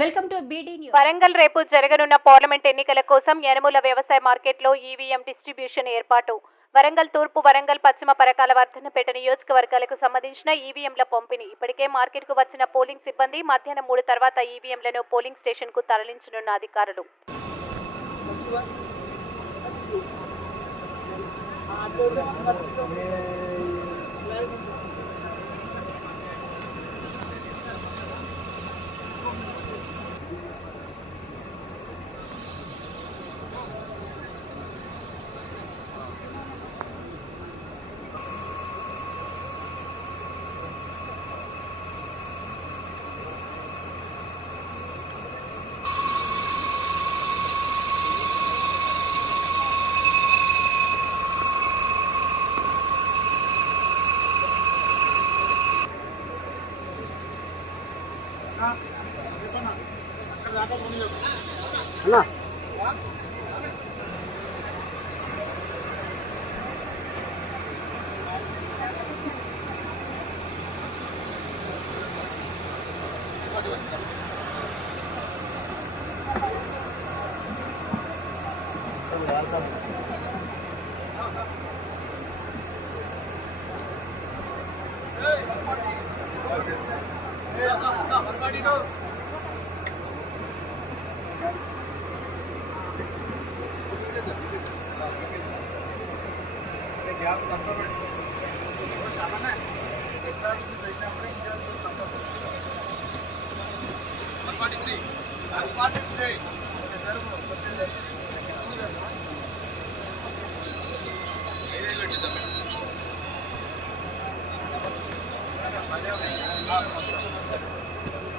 Welcome to beedi news. Warangal రేపు జరగనున్న parliament ఎన్నికల కోసం యనమల వ్యవసాయ మార్కెట్లో ఈవీఎం డిస్ట్రిబ్యూషన్ ఏర్పాటు. వరంగల్ తూర్పు, వరంగల్ పశ్చిమ, పరకాల, వర్ధన్నపేట నియోజకవర్గాలకు సంబంధించిన ఈవీఎంల పంపిణీ. ఇప్పటికే మార్కెట్కు వచ్చిన పోలింగ్ సిబ్బంది మధ్యాహ్నం 3 తర్వాత ఈవీఎంలను పోలింగ్ స్టేషన్కు తరలించనున్న అధికారులు. అన్నా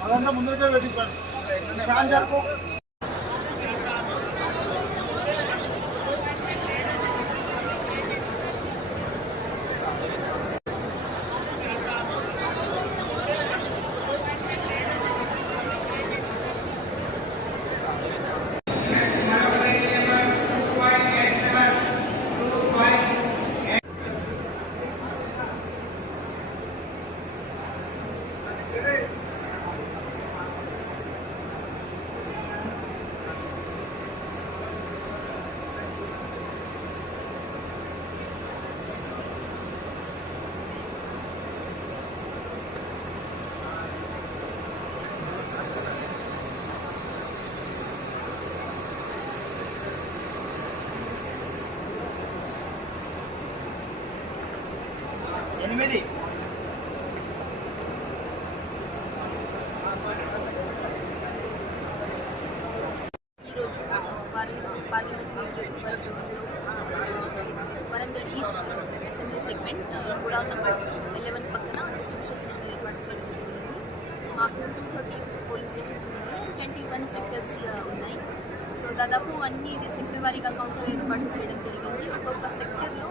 అదంతా ముందుకే పెట్టించాను. ఎనిమిది ఈరోజు పార్లమెంట్ నియోజకవర్గంలో Warangal east assembly segment godown number 11 పక్కన డిస్ట్రిబ్యూషన్ సెంటర్ ఏర్పాటు చేయడం జరిగింది. మాకు 230 పోలింగ్ స్టేషన్స్ ఉన్నాయి, 21 సెక్టర్స్ ఉన్నాయి. సో దాదాపు అన్ని సెక్టర్ వారీగా కౌంటర్ ఏర్పాటు చేయడం జరిగింది. ఒక్కొక్క సెక్టర్లో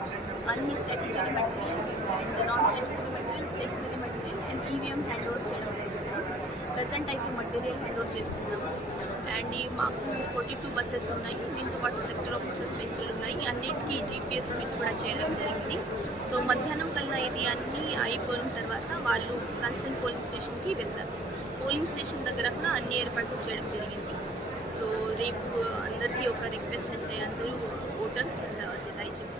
అన్ని statutory material and non statutory material, stationery material and EVM hand over చేయడం జరిగింది. ప్రజెంట్ అయితే మెటీరియల్ హ్యాండ్ ఓవర్ చేస్తున్నాము. అండ్ మాకు 42 బస్సెస్ ఉన్నాయి. దీంతో పాటు సెక్టర్ ఆఫీసర్స్ వెహికల్ ఉన్నాయి. అన్నిటికీ జీపీఎస్ ఫిట్ కూడా చేయడం జరిగింది. సో మధ్యాహ్నం కల్లా ఇది అన్నీ అయిపోయిన తర్వాత వాళ్ళు కన్సర్న్ పోలింగ్ స్టేషన్కి వెళ్తారు. పోలింగ్ స్టేషన్ దగ్గర కూడా అన్ని ఏర్పాట్లు చేయడం జరిగింది. సో రేపు అందరికీ ఒక రిక్వెస్ట్ అంటే అందరూ ఓటర్స్ దయచేసి